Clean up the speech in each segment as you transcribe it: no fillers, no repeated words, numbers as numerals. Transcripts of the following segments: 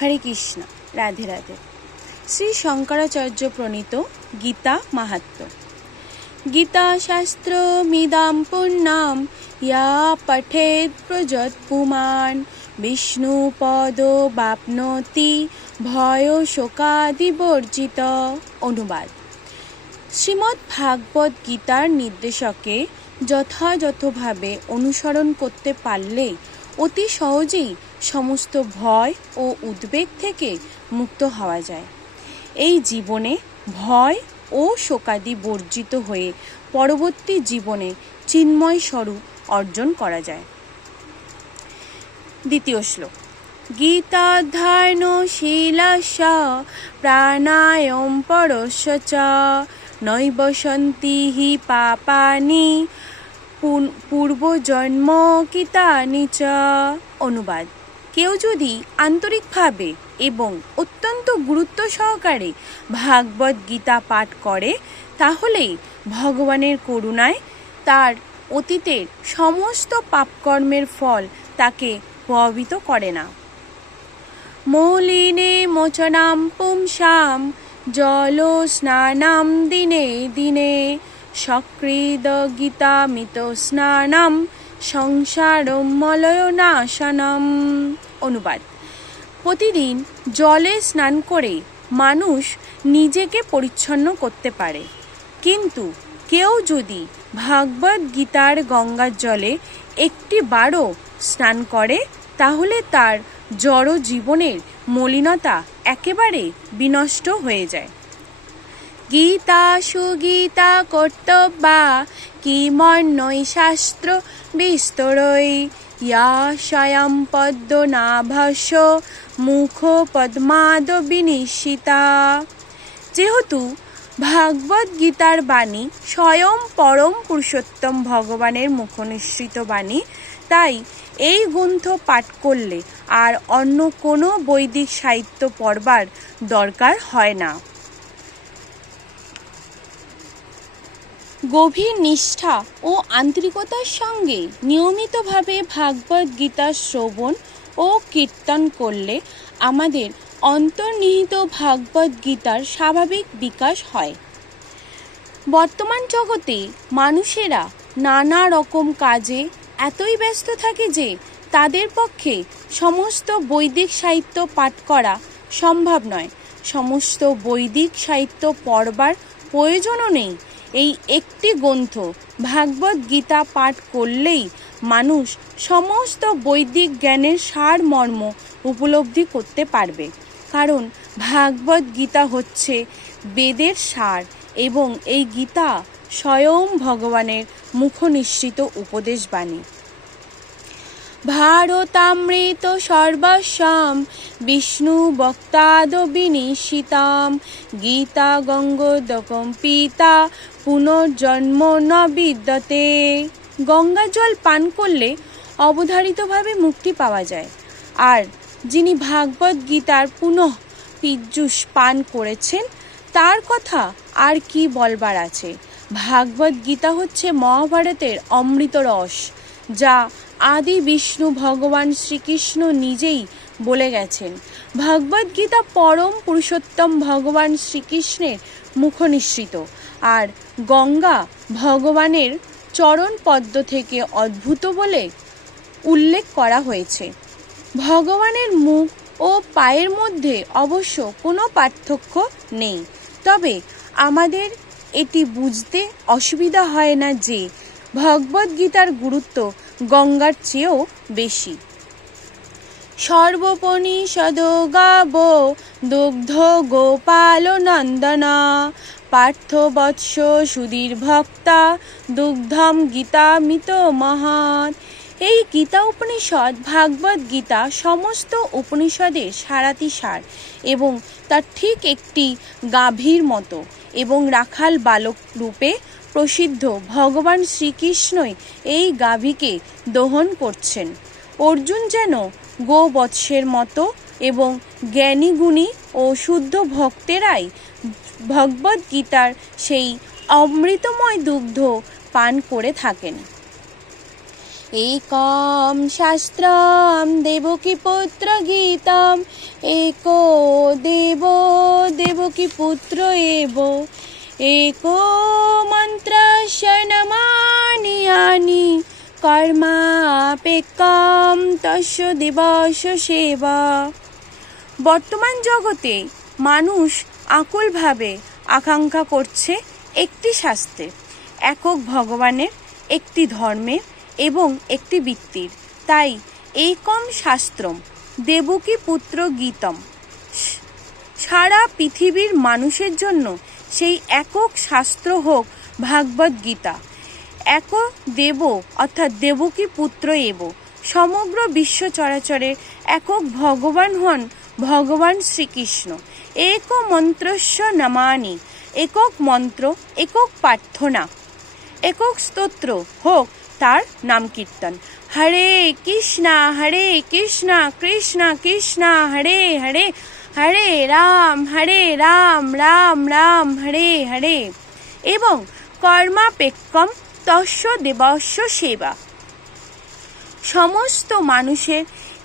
হরে কৃষ্ণ, রাধে রাধে। শ্রী শঙ্করাচার্য প্রণীত গীতা মাহাত্ম্য। গীতা শাস্ত্র মিদাম পুণ্যাম ইয়া পঠেদ প্রযত পুমান বিষ্ণু পদ বাপ্নোতি ভয় শোকাদিবর্জিত। অনুবাদ: শ্রীমদ্ ভাগবত গীতার নির্দেশকে যথাযথভাবে অনুসরণ করতে পারলে অতি সহজেই সমস্ত ভয় ও উদ্বেগ থেকে মুক্ত হওয়া যায়। এই জীবনে ভয় ও শোকাদি বর্জিত হয়ে পরবর্তী জীবনে চিন্ময় স্বরূপ অর্জন করা যায়। দ্বিতীয় শ্লোক। গীতাধ্যায়নশীলস্য প্রাণায়াম পরস্য চ নৈব সন্তি হি পাপানি পূর্বজন্ম কৃতানি চ। অনুবাদ: কেউ যদি আন্তরিকভাবে এবং অত্যন্ত গুরুত্ব সহকারে ভাগবত গীতা পাঠ করে তাহলেই ভগবানের করুণায় তার অতীতের সমস্ত পাপকর্মের ফল তাকে প্রভাবিত করে না। মলিনে মোচনাম পুংসাম জল স্নানাম দিনে দিনে সকৃদ গীতামিত স্নানাম সংসারম মলয় নাশনম। অনুবাদ: প্রতিদিন জলে স্নান করে মানুষ নিজেকে পরিচ্ছন্ন করতে পারে, কিন্তু কেউ যদি ভাগবত গীতার গঙ্গার জলে একটিবারও স্নান করে তাহলে তার জড় জীবনের মলিনতা একেবারে বিনষ্ট হয়ে যায়। গীতা সুগীতা কর্তব্যা কিমন্যৈ শাস্ত্র বিস্তরৈ ইয়া স্বয়ং পদ্মনাভস্য মুখ পদ্মাদ বিনিশিতা। যেহেতু ভাগবত গীতার বাণী স্বয়ং পরম পুরুষোত্তম ভগবানের মুখনিসৃত বাণী, তাই এই গ্রন্থ পাঠ করলে আর অন্য কোনো বৈদিক সাহিত্য পড়বার দরকার হয় না। গভীর নিষ্ঠা ও আন্তরিকতার সঙ্গে নিয়মিতভাবে ভাগবত গীতা শ্রবণ ও কীর্তন করলে আমাদের অন্তর্নিহিত ভাগবত গীতার স্বাভাবিক বিকাশ হয়। বর্তমান জগতে মানুষেরা নানা রকম কাজে এতই ব্যস্ত থাকে যে তাদের পক্ষে সমস্ত বৈদিক সাহিত্য পাঠ করা সম্ভব নয়। সমস্ত বৈদিক সাহিত্য পড়বার প্রয়োজনও নেই। এই একটি গ্রন্থ ভাগবত গীতা পাঠ করলেই মানুষ সমস্ত বৈদিক জ্ঞানের সারমর্ম উপলব্ধি করতে পারবে, কারণ ভাগবত গীতা হচ্ছে বেদের সার এবং এই গীতা স্বয়ং ভগবানের মুখনিসৃত উপদেশ বাণী। ভারতামৃত সর্বস্বম বিষ্ণু বক্তাদ বিনিশিতাম গীতা গঙ্গোদকম পিতা পুনর্জন্ম ন বিদ্যতে। গঙ্গা জল পান করলে অবধারিতভাবে মুক্তি পাওয়া যায়, আর যিনি ভাগবত গীতার পুনঃ পীযূষ পান করেছেন তার কথা আর কি বলবার আছে। ভাগবত গীতা হচ্ছে মহাভারতের অমৃত রস, যা আদি বিষ্ণু ভগবান শ্রীকৃষ্ণ নিজেই বলে গেছেন। ভাগবত গীতা পরম পুরুষোত্তম ভগবান শ্রীকৃষ্ণের মুখনিসৃত, আর গঙ্গা ভগবানের চরণ পদ্ম থেকে উদ্ভূত বলে উল্লেখ করা হয়েছে। ভগবানের মুখ ও পায়ের মধ্যে অবশ্য কোনো পার্থক্য নেই, তবে আমাদের এটি বুঝতে অসুবিধা হয় না যে ভগবত গীতার গুরুত্ব গঙ্গার চেয়েও বেশি। সর্বোপনিষদ গাব দুগ্ধ গোপাল নন্দনা পার্থ বৎস সুধীর ভক্তা দুগ্ধম গীতামিত মহান। এই গীতা উপনিষদ ভাগবত গীতা সমস্ত উপনিষদের সারাতিসার এবং তার ঠিক একটি গাভীর মতো এবং রাখাল বালক রূপে প্রসিদ্ধ ভগবান শ্রীকৃষ্ণই এই গাভীকে দহন করছেন। অর্জুন যেন গোবৎসের মতো এবং জ্ঞানী গুণী ও শুদ্ধ ভক্তেরাই ভগবত গীতার সেই অমৃতময় দুগ্ধ পান করে থাকেন। एकं शास्त्रं देवकीपुत्र गीतम् एको देवो देवकीपुत्र एव एको मन्त्रस्य नामानि यानि কর্মাপেক্ষম তস্য দেবস্য সেবা। বর্তমান জগতে মানুষ আকুলভাবে আকাঙ্ক্ষা করছে একটি শাস্ত্রের, একক ভগবানের, একটি ধর্মের এবং একটি বৃত্তির। তাই একম শাস্ত্রম দেবকী পুত্র গীতম, সারা পৃথিবীর মানুষের জন্য সেই একক শাস্ত্র হোক ভাগবত গীতা। এক দেব অর্থাৎ দেবকী পুত্র এব, সমগ্র বিশ্ব চরাচরে একক ভগবান হন ভগবান শ্রীকৃষ্ণ। এক মন্ত্রস্য নামানি, একক মন্ত্র, একক প্রার্থনা, একক স্তোত্র হোক তার নাম কীর্তন। হরে কৃষ্ণা কৃষ্ণ কৃষ্ণ হরে হরে, হরে রাম রাম রাম হরে হরে। এবং কর্মাপেক্ষম তস্য দেবস্য সেবা, সমস্ত মানুষের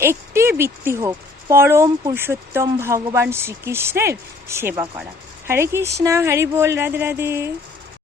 একটি বৃত্তি হোক পরম পুরুষোত্তম ভগবান শ্রীকৃষ্ণের সেবা করা। হরে কৃষ্ণা, হরি বল, রাধে রাধে।